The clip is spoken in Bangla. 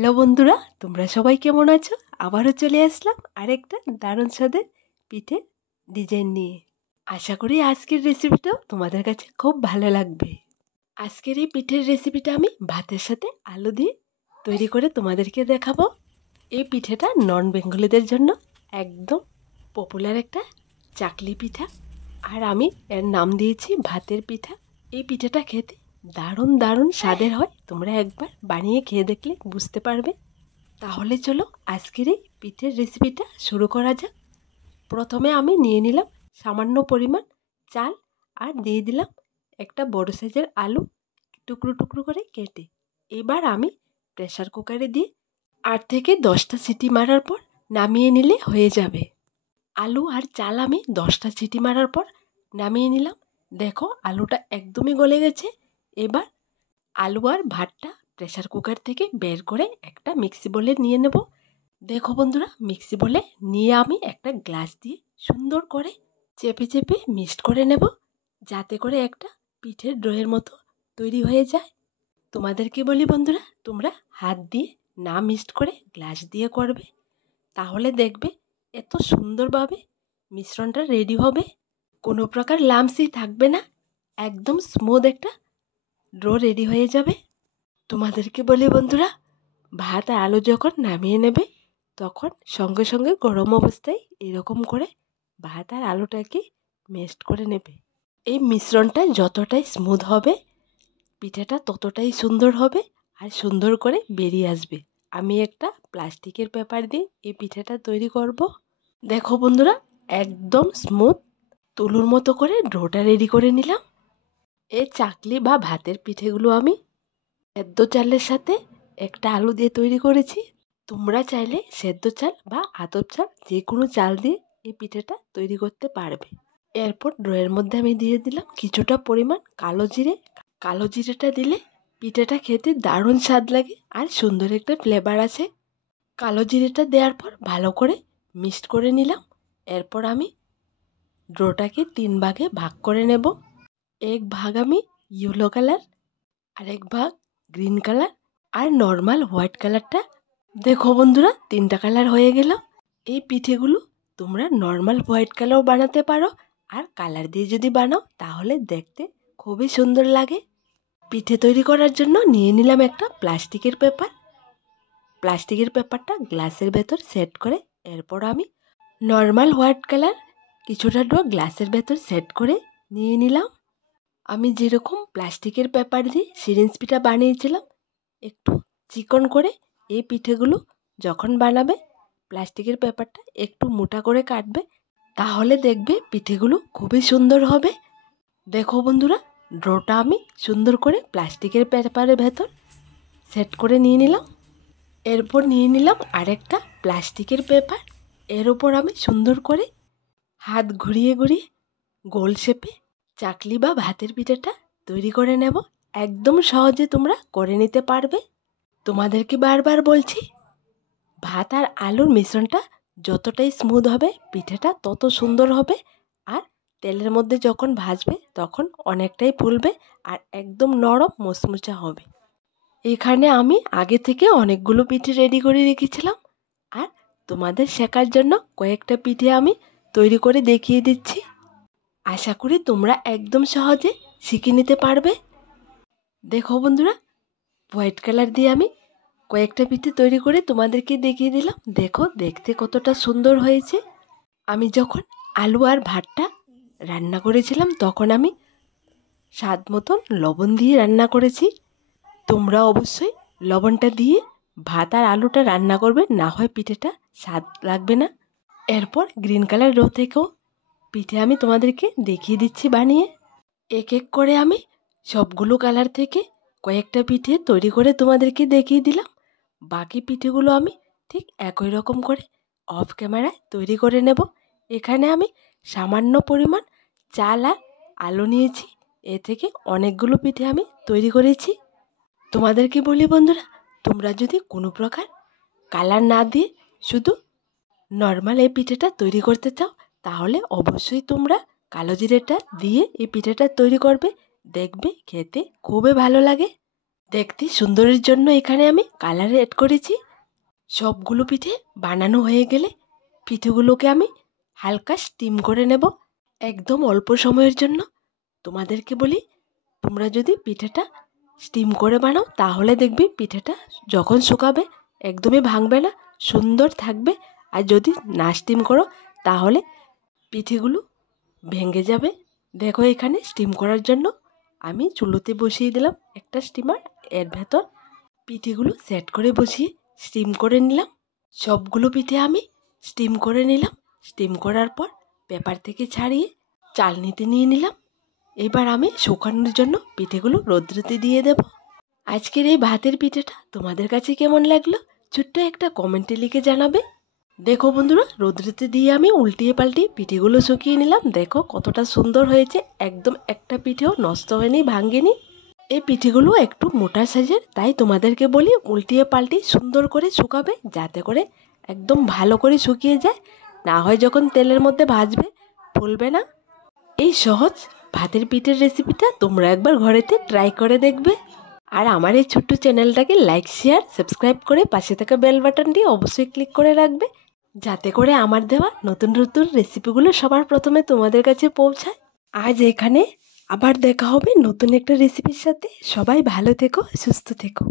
হ্যালো বন্ধুরা, তোমরা সবাই কেমন আছো? আবারও চলে আসলাম আরেকটা দারুণ স্বাদের পিঠের ডিজাইন নিয়ে। আশা করি আজকের রেসিপিটাও তোমাদের কাছে খুব ভালো লাগবে। আজকের এই পিঠের রেসিপিটা আমি ভাতের সাথে আলু দিয়ে তৈরি করে তোমাদেরকে দেখাবো। এই পিঠেটা নন বেঙ্গলিদের জন্য একদম পপুলার একটা চাকলি পিঠা, আর আমি এর নাম দিয়েছি ভাতের পিঠা। এই পিঠাটা খেতে দারুণ দারুণ স্বাদের হয়, তোমরা একবার বানিয়ে খেয়ে দেখলে বুঝতে পারবে। তাহলে চলো আজকের এই পিঠের রেসিপিটা শুরু করা যাক। প্রথমে আমি নিয়ে নিলাম সামান্য পরিমাণ চাল, আর দিয়ে দিলাম একটা বড় সাইজের আলু টুকরো টুকরো করে কেটে। এবার আমি প্রেসার কুকারে দিয়ে 8 থেকে 10টা সিটি মারার পর নামিয়ে নিলে হয়ে যাবে। আলু আর চাল আমি 10টা সিটি মারার পর নামিয়ে নিলাম। দেখো আলুটা একদমই গলে গেছে। এবার আলু আর ভাতটা প্রেসার কুকার থেকে বের করে একটা মিক্সি বোলে নিয়ে নেব। দেখো বন্ধুরা, মিক্সি বোলে নিয়ে আমি একটা গ্লাস দিয়ে সুন্দর করে চেপে চেপে মিক্সড করে নেব, যাতে করে একটা পিঠের ডোয়ের মতো তৈরি হয়ে যায়। তোমাদেরকে বলি বন্ধুরা, তোমরা হাত দিয়ে না মিক্সড করে গ্লাস দিয়ে করবে, তাহলে দেখবে এত সুন্দরভাবে মিশ্রণটা রেডি হবে। কোনো প্রকার লামসই থাকবে না, একদম স্মুথ একটা ডো রেডি হয়ে যাবে। তোমাদেরকে বলি বন্ধুরা, ভাত আর আলু যখন নামিয়ে নেবে তখন সঙ্গে সঙ্গে গরম অবস্থায় এরকম করে ভাত আর আলুটাকে মেশড করে নেবে। এই মিশ্রণটা যতটাই স্মুথ হবে পিঠাটা ততটাই সুন্দর হবে আর সুন্দর করে বেরিয়ে আসবে। আমি একটা প্লাস্টিকের পেপার দিয়ে এই পিঠাটা তৈরি করব। দেখো বন্ধুরা, একদম স্মুথ তুলুর মতো করে ডোটা রেডি করে নিলাম। এই চাকলি বা ভাতের পিঠেগুলো আমি সেদ্ধ চালের সাথে একটা আলু দিয়ে তৈরি করেছি। তোমরা চাইলে সেদ্ধ চাল বা আতপ চাল যে কোনো চাল দিয়ে এই পিঠেটা তৈরি করতে পারবে। এরপর ড্রয়ের মধ্যে আমি দিয়ে দিলাম কিছুটা পরিমাণ কালো জিরে। কালো জিরেটা দিলে পিঠেটা খেতে দারুণ স্বাদ লাগে আর সুন্দর একটা ফ্লেভার আছে। কালো জিরেটা দেওয়ার পর ভালো করে মিক্সড করে নিলাম। এরপর আমি ডোটাকে 3 ভাগে ভাগ করে নেব। এক ভাগ আমি ইয়েলো কালার, আরেক ভাগ গ্রিন কালার, আর নর্মাল হোয়াইট কালারটা। দেখো বন্ধুরা, 3টা কালার হয়ে গেল। এই পিঠেগুলো তোমরা নর্মাল হোয়াইট কালারও বানাতে পারো, আর কালার দিয়ে যদি বানাও তাহলে দেখতে খুবই সুন্দর লাগে। পিঠে তৈরি করার জন্য নিয়ে নিলাম একটা প্লাস্টিকের পেপার। প্লাস্টিকের পেপারটা গ্লাসের ভেতর সেট করে এরপর আমি নর্মাল হোয়াইট কালার কিছুটা ডো গ্লাসের ভেতর সেট করে নিয়ে নিলাম। আমি যেরকম প্লাস্টিকের পেপার দিয়ে সিরিঞ্জ পিঠা বানিয়েছিলাম, একটু চিকন করে এই পিঠেগুলো যখন বানাবে প্লাস্টিকের পেপারটা একটু মোটা করে কাটবে, তাহলে দেখবে পিঠেগুলো খুবই সুন্দর হবে। দেখো বন্ধুরা, ডোটা আমি সুন্দর করে প্লাস্টিকের পেপারের ভেতর সেট করে নিয়ে নিলাম। এরপর নিয়ে নিলাম আরেকটা প্লাস্টিকের পেপার। এর ওপর আমি সুন্দর করে হাত ঘুরিয়ে ঘুরিয়ে গোল শেপে চাকলি বা ভাতের পিঠাটা তৈরি করে নেব। একদম সহজে তোমরা করে নিতে পারবে। তোমাদেরকে বারবার বলছি, ভাত আর আলুর মিশ্রণটা যতটাই স্মুথ হবে পিঠাটা তত সুন্দর হবে, আর তেলের মধ্যে যখন ভাজবে তখন অনেকটাই ফুলবে আর একদম নরম মুচমুচে হবে। এখানে আমি আগে থেকে অনেকগুলো পিঠে রেডি করে রেখেছিলাম, আর তোমাদের শেখার জন্য কয়েকটা পিঠে আমি তৈরি করে দেখিয়ে দিচ্ছি। আশা করি তোমরা একদম সহজে শিখে নিতে পারবে। দেখো বন্ধুরা, হোয়াইট কালার দিয়ে আমি কয়েকটা পিঠে তৈরি করে তোমাদেরকে দেখিয়ে দিলাম। দেখো দেখতে কতটা সুন্দর হয়েছে। আমি যখন আলু আর ভাতটা রান্না করেছিলাম তখন আমি স্বাদ মতন লবণ দিয়ে রান্না করেছি। তোমরা অবশ্যই লবণটা দিয়ে ভাত আর আলুটা রান্না করবে, না হয় পিঠেটা স্বাদ লাগবে না। এরপর গ্রিন কালার রো থেকেও পিঠে আমি তোমাদেরকে দেখিয়ে দিচ্ছি বানিয়ে। এক এক করে আমি সবগুলো কালার থেকে কয়েকটা পিঠে তৈরি করে তোমাদেরকে দেখিয়ে দিলাম। বাকি পিঠেগুলো আমি ঠিক একই রকম করে অফ ক্যামেরায় তৈরি করে নেব। এখানে আমি সামান্য পরিমাণ চাল আর আলু নিয়েছি, এ থেকে অনেকগুলো পিঠে আমি তৈরি করেছি। তোমাদেরকে বলি বন্ধুরা, তোমরা যদি কোনো প্রকার কালার না দিয়ে শুধু নর্মাল এই পিঠেটা তৈরি করতে চাও তাহলে অবশ্যই তোমরা কালো জিরেটা দিয়ে এই পিঠেটা তৈরি করবে, দেখবে খেতে খুবই ভালো লাগে। দেখতে সুন্দরের জন্য এখানে আমি কালার অ্যাড করেছি। সবগুলো পিঠে বানানো হয়ে গেলে পিঠেগুলোকে আমি হালকা স্টিম করে নেব একদম অল্প সময়ের জন্য। তোমাদেরকে বলি, তোমরা যদি পিঠেটা স্টিম করে বানাও তাহলে দেখবি পিঠেটা যখন শুকাবে একদমই ভাঙবে না, সুন্দর থাকবে। আর যদি না স্টিম করো তাহলে পিঠেগুলো ভেঙে যাবে। দেখো এখানে স্টিম করার জন্য আমি চুলোতে বসিয়ে দিলাম একটা স্টিমার, এর ভেতর পিঠেগুলো সেট করে বসিয়ে স্টিম করে নিলাম। সবগুলো পিঠে আমি স্টিম করে নিলাম। স্টিম করার পর পেপার থেকে ছাড়িয়ে চালনিতে নিয়ে নিলাম। এবার আমি শুকানোর জন্য পিঠেগুলো রৌদ্রতে দিয়ে দেব। আজকের এই ভাতের পিঠেটা তোমাদের কাছে কেমন লাগলো ছোট্ট একটা কমেন্টে লিখে জানাবে। দেখো বন্ধুরা, রৌদ্রতে দিয়ে আমি উল্টিয়ে পাল্টিয়ে পিঠেগুলো শুকিয়ে নিলাম। দেখো কতটা সুন্দর হয়েছে, একদম একটা পিঠেও নষ্ট হয়নি, ভাঙেনি। এই পিঠেগুলো একটু মোটা সাইজের, তাই তোমাদেরকে বলি উল্টিয়ে পাল্টিয়ে সুন্দর করে শুকাবে যাতে করে একদম ভালো করে শুকিয়ে যায়, না হয় যখন তেলের মধ্যে ভাজবে ফুলবে না। এই সহজ ভাতের পিঠের রেসিপিটা তোমরা একবার ঘরেতে ট্রাই করে দেখবে। আর আমার এই ছোট্ট চ্যানেলটাকে লাইক, শেয়ার, সাবস্ক্রাইব করে পাশে থাকা বেল বাটনটি অবশ্যই ক্লিক করে রাখবে, যাতে করে আমার দেওয়া নতুন নতুন রেসিপিগুলো সবার প্রথমে তোমাদের কাছে পৌঁছায়। আজ এখানে আবার দেখা হবে নতুন একটা রেসিপির সাথে। সবাই ভালো থেকো, সুস্থ থেকো।